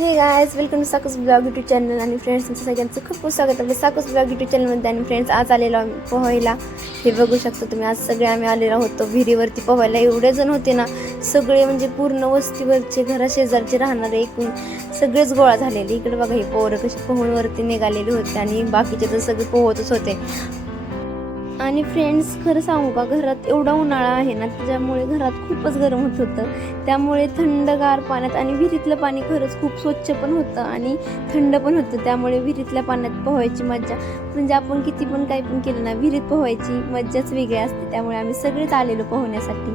हे guys welcome to साकस blog YouTube channel आणि फ्रेंड्स तुमच्या सगळ्यांचं खूप खूप स्वागत आपलं साकस ब्लॉग यूट्यूब चॅनलमध्ये आणि फ्रेंड्स आज आलेलो आम्ही पोहायला. हे बघू शकतो तुम्ही आज सगळे आम्ही आलेलो होतो विहिरीवरती पोहायला एवढे जण होते ना सगळे म्हणजे पूर्ण वस्तीवरचे घरा शेजारचे राहणारे एकूण सगळेच गोळा झालेले. इकडे बघा हे पोरं कशी पोहणवरती निघालेले होते आणि बाकीचे तर सगळे पोहतच होते. आणि फ्रेंड्स खरं सांगू का घरात एवढा उन्हाळा आहे ना त्याच्यामुळे घरात खूपच गरम होत होतं. त्यामुळे थंडगार पाण्यात आणि विहिरीतलं पाणी खरंच खूप स्वच्छ पण होतं आणि थंड पण होतं. त्यामुळे विहिरीतल्या पाण्यात पोहायची मज्जा म्हणजे आपण किती पण काही पण केलं ना विहिरीत पोहायची मज्जाच वेगळी असते. त्यामुळे आम्ही सगळेच आलेलो पोहण्यासाठी.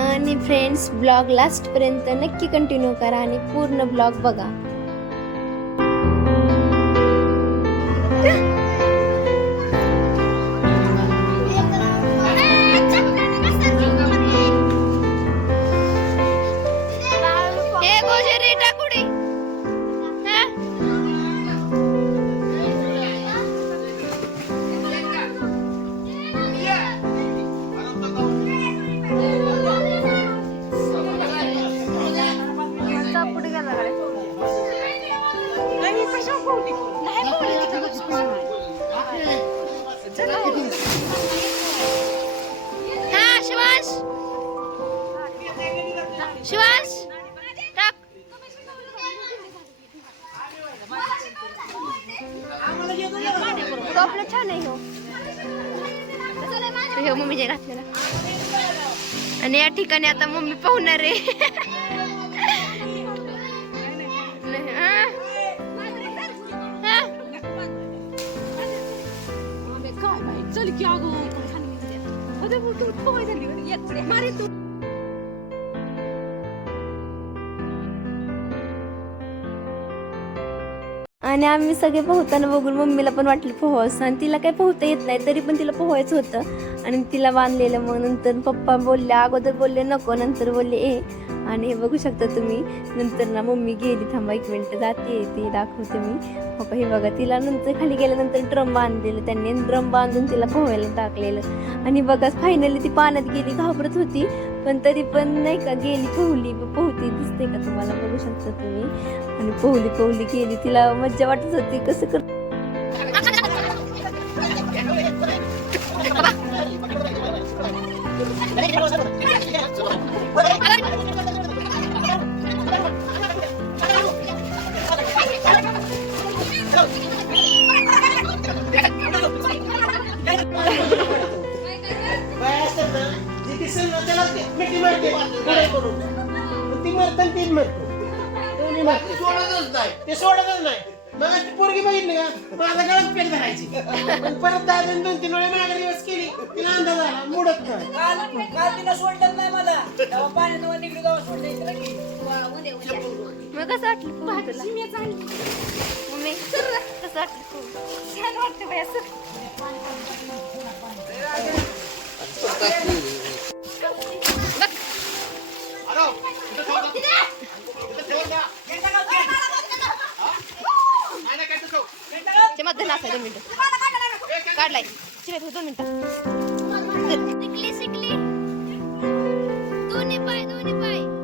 आणि फ्रेंड्स ब्लॉग लास्टपर्यंत नक्की कंटिन्यू करा आणि पूर्ण ब्लॉग बघा. शिवांश. टाक. तो छान आहे हो. हो मम्मीच्या घातलेला. आणि या ठिकाणी आता मम्मी पाहुणार आहे. चल की अगो अरे तू पोहाय झाली एक पुढे मारे तू आणि आम्ही सगळे पोहताना बघून मम्मीला पण वाटलं पोहावंसं आणि तिला काही पोहता येत नाही तरी पण तिला पोहायचं होतं. आणि तिला बांधलेलं मग नंतर पप्पा बोलले अगोदर बोलले नको नंतर बोलले ए आणि हे बघू शकता तुम्ही नंतर ना मम्मी गेली थांबा एक मिनटं जाते ती दाखवते मी पप्पा हे बघा तिला नंतर खाली गेल्यानंतर ड्रम बांधलेलं त्यांनी ड्रम बांधून तिला पोहायला टाकलेलं आणि बघा फायनली ती पाण्यात गेली घाबरत होती पण तरी पण नाही का गेली पोहली पोहती दिसते का तुम्हाला बघू शकता तुम्ही आणि पोहली पोहली गेली तिला मज्जा वाटत होती कसं कर दिसेल ना त्याला ते मिठी मारते पुढे करून. मग ती मारते. दोन्ही मारते. ते सोडतच नाही. मग ती पोरगी बघितली का? माझा गळाच पेट धरायची पण परत दहा दोन दोन तीन वेळा मागे दिवस केली. तिला अंदाज आला मोडत नाही. काल काल तिनं सोडलंच नाही मला. तेव्हा पाण्यात वर निघली तेव्हा सोडलं इकडे. की. मग कसं वाटलं पोहून तुला? मम्मी कसं वाटलं? छान वाटतं बाई असं. काढलाय. शिवाय दोन मिनिटं. शिकली शिकली. दोन्ही पाय दोन्ही पाय.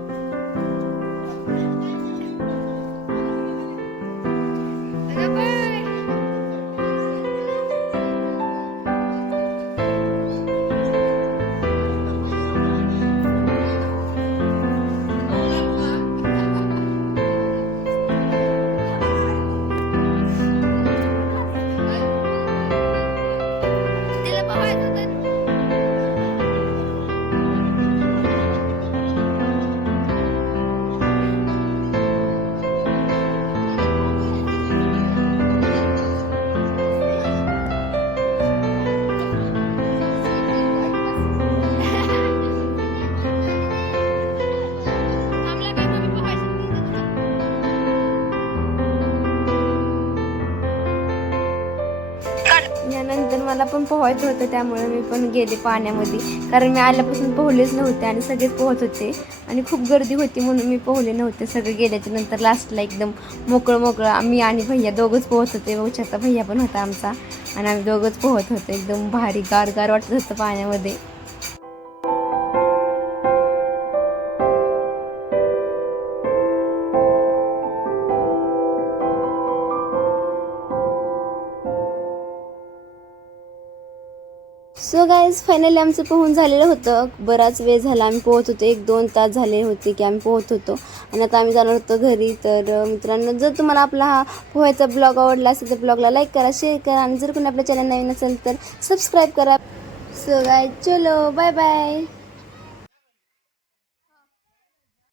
तिला पोहायचं होतं. तर मला पण पोहायचं होतं त्यामुळे मी पण गेले पाण्यामध्ये. कारण मी आल्यापासून पोहलेच नव्हते आणि सगळेच पोहत होते. आणि खूप गर्दी होती म्हणून मी पोहले नव्हते सगळे गेल्याच्यानंतर लास्टला एकदम मोकळं मोकळं. आम्ही आणि भैया दोघंच पोहत होते उच्चाचा भैया पण होता आमचा. आणि आम्ही दोघंच पोहत होतो एकदम भारी गार गार वाटत होतं पाण्यामध्ये. सो गाईज फायनली आमचं पोहून झालेलं होतं. बराच वेळ झाला आम्ही पोहत होतो. एक दोन तास झाले होते की आम्ही पोहत होतो. आणि आता आम्ही जाणार होतो घरी. तर मित्रांनो जर तुम्हाला आपला हा पोहायचा ब्लॉग आवडला असेल तर ब्लॉगला लाईक करा शेअर करा. आणि जर कोणी आपल्या चॅनल नवीन असेल तर सबस्क्राईब करा. सो गाय चलो बाय बाय